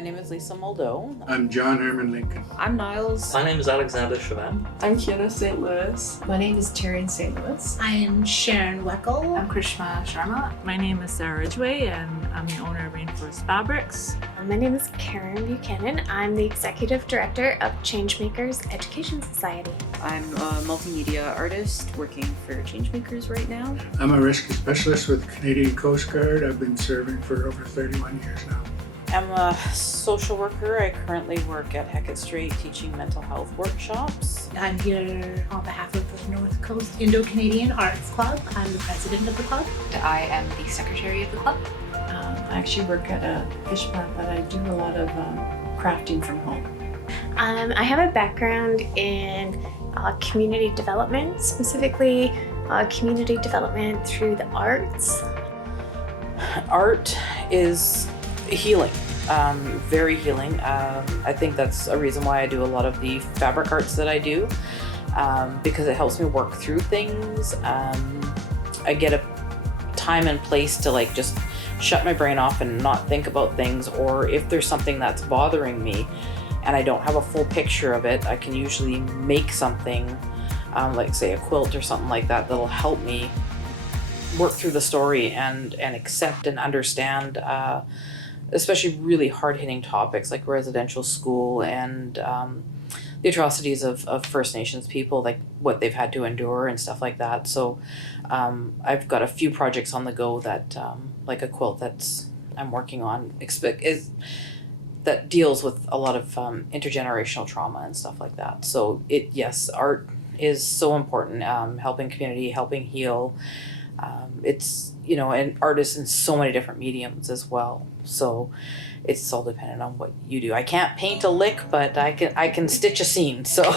My name is Lisa Moldo. I'm John Herman Lincoln. I'm Niles. My name is Alexander Chauvin. I'm Kiana St. Louis. My name is Taryn St. Louis. I am Sharon Weckel. I'm Krishma Sharma. My name is Sarah Ridgway and I'm the owner of Rainforest Fabrics. My name is Karen Buchanan. I'm the Executive Director of Changemakers Education Society. I'm a multimedia artist working for Changemakers right now. I'm a rescue specialist with Canadian Coast Guard. I've been serving for over 31 years now. I'm a social worker. I currently work at Hecate Street teaching mental health workshops. I'm here on behalf of the North Coast Indo-Canadian Arts Club. I'm the president of the club. I am the secretary of the club. I actually work at a fish plant, but I do a lot of crafting from home. I have a background in community development, specifically community development through the arts. Art is healing, very healing. I think that's a reason why I do a lot of the fabric arts that I do, because it helps me work through things. I get a time and place to just shut my brain off and not think about things, or if there's something that's bothering me and I don't have a full picture of it, I can usually make something, like say a quilt or something like that, that'll help me work through the story and accept and understand especially really hard-hitting topics like residential school and the atrocities of First Nations people, like what they've had to endure and stuff like that. So I've got a few projects on the go that, like a quilt that's I'm working on, that deals with a lot of intergenerational trauma and stuff like that. So art is so important, helping community, helping heal. It's, and artists in so many different mediums as well. So it's all dependent on what you do. I can't paint a lick, but I can stitch a scene, so.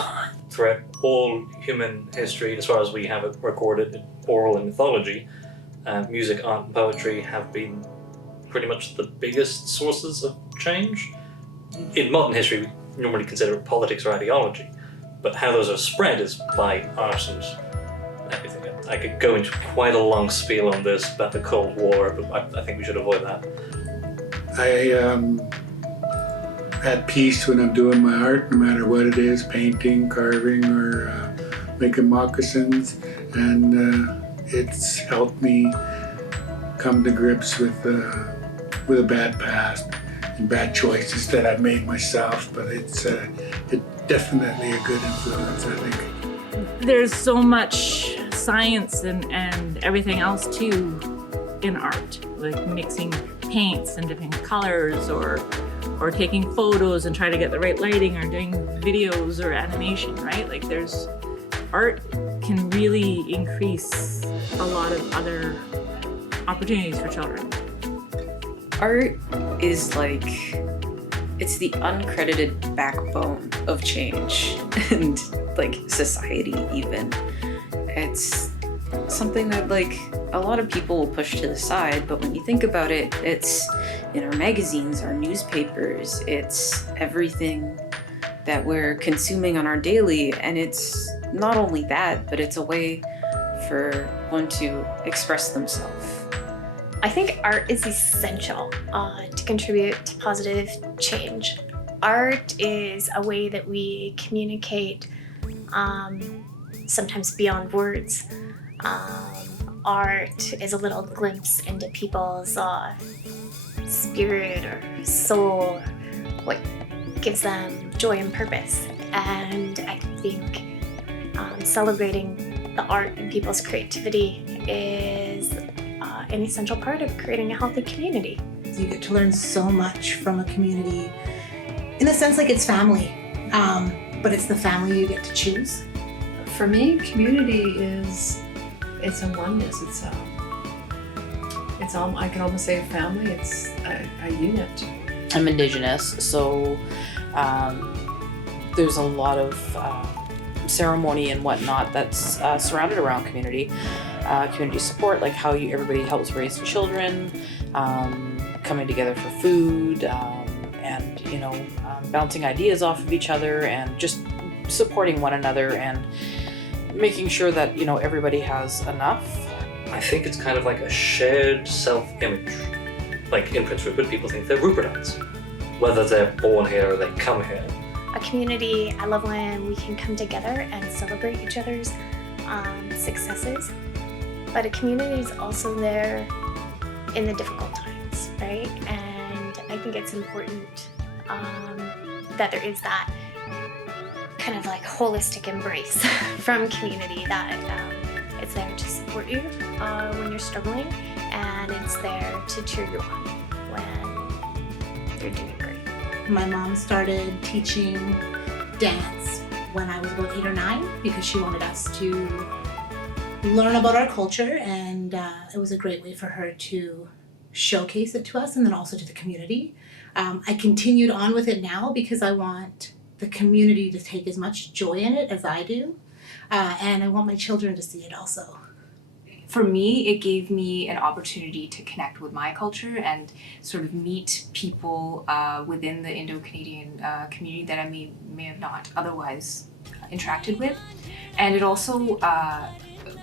Throughout all human history, as far as we have it recorded in oral and mythology, music, art, and poetry have been pretty much the biggest sources of change. In modern history, we normally consider it politics or ideology, but how those are spread is by art and everything. I could go into quite a long spiel on this about the Cold War, but I think we should avoid that. I at peace when I'm doing my art, no matter what it is, painting, carving, or making moccasins, and it's helped me come to grips with a bad past and bad choices that I've made myself, but it's definitely a good influence, I think. There's so much science and everything else too in art, like mixing paints and different colors or taking photos and trying to get the right lighting or doing videos or animation, right? Like art can really increase a lot of other opportunities for children. Art is it's the uncredited backbone of change and society even. It's something that a lot of people will push to the side, but when you think about it, it's in our magazines, our newspapers, it's everything that we're consuming on our daily, and it's not only that, but it's a way for one to express themselves. I think art is essential to contribute to positive change. Art is a way that we communicate sometimes beyond words. Art is a little glimpse into people's spirit or soul, what gives them joy and purpose. And I think celebrating the art and people's creativity is an essential part of creating a healthy community. You get to learn so much from a community, in a sense it's family, but it's the family you get to choose. For me, community it's a oneness. It's I can almost say a family. It's a unit. I'm Indigenous, so there's a lot of ceremony and whatnot that's surrounded around community support, like how everybody helps raise children, coming together for food, and bouncing ideas off of each other and just supporting one another and making sure that everybody has enough. I think it's kind of like a shared self-image. Like in Prince Rupert, people think they're Rupertites. whether they're born here or they come here. A community, I love when we can come together and celebrate each other's successes. But a community is also there in the difficult times, right? And I think it's important that there is that kind of like holistic embrace from community, that it's there to support you when you're struggling, and it's there to cheer you on when you're doing great. My mom started teaching dance when I was about 8 or 9 because she wanted us to learn about our culture, and it was a great way for her to showcase it to us and then also to the community. I continued on with it now because I want the community to take as much joy in it as I do, and I want my children to see it also. For me, it gave me an opportunity to connect with my culture and sort of meet people within the Indo-Canadian community that I may have not otherwise interacted with. And it also,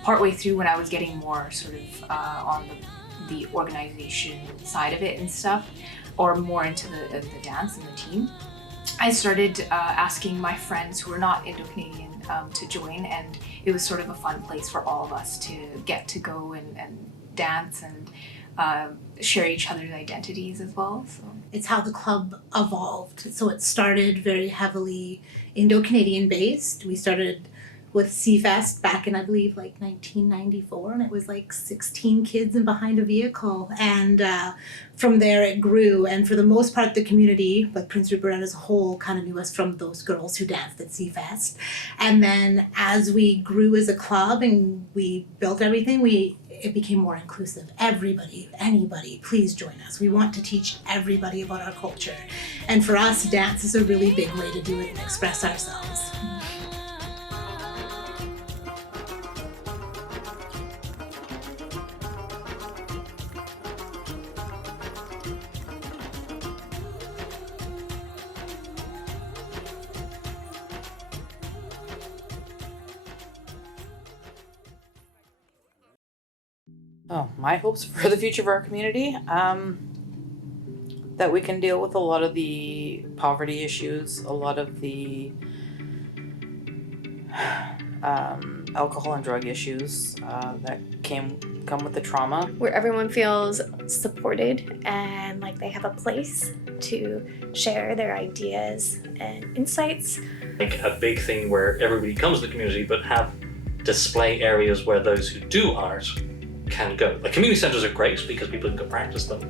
partway through when I was getting more sort of on the organization side of it and stuff, or more into the dance and the team, I started asking my friends who were not Indo-Canadian to join, and it was sort of a fun place for all of us to get to go and dance and share each other's identities as well. So It's how the club evolved. So it started very heavily Indo-Canadian based. We started with Seafest back in, I believe, like 1994, and it was like 16 kids and behind a vehicle. And from there it grew, and for the most part the community, like Prince Rupert as a whole, kind of knew us from those girls who danced at Seafest. And then as we grew as a club and we built everything, it became more inclusive. Everybody, anybody, please join us. We want to teach everybody about our culture. And for us, dance is a really big way to do it and express ourselves. Oh, my hopes for the future of our community, that we can deal with a lot of the poverty issues, a lot of the alcohol and drug issues that come with the trauma. Where everyone feels supported and like they have a place to share their ideas and insights. Like a big thing where everybody comes to the community, but have display areas where those who do art can go. Like community centers are great because people can go practice them,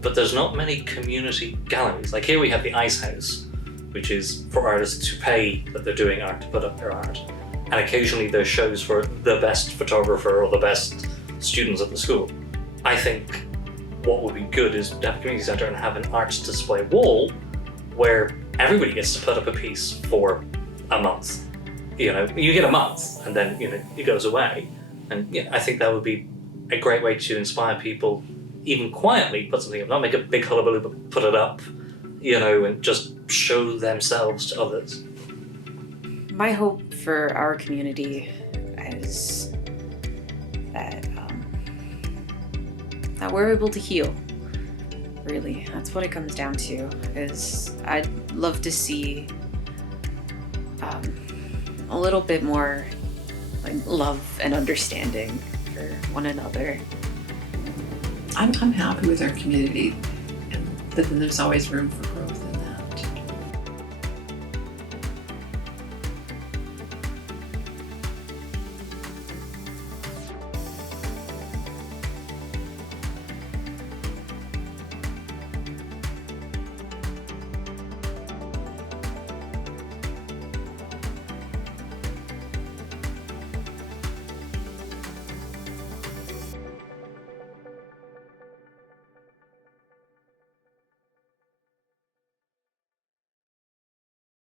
but there's not many community galleries. Like here we have the Ice House, which is for artists who pay that they're doing art to put up their art. And occasionally there's shows for the best photographer or the best students at the school. I think what would be good is to have a community center and have an arts display wall where everybody gets to put up a piece for a month. You know, you get a month and then, you know, it goes away. And yeah, I think that would be a great way to inspire people, even quietly put something up, not make a big hullabaloo, but put it up, you know, and just show themselves to others. My hope for our community is that that we're able to heal. Really, that's what it comes down to. Is I'd love to see a little bit more like love and understanding for one another. I'm happy with our community, but then there's always room for growth.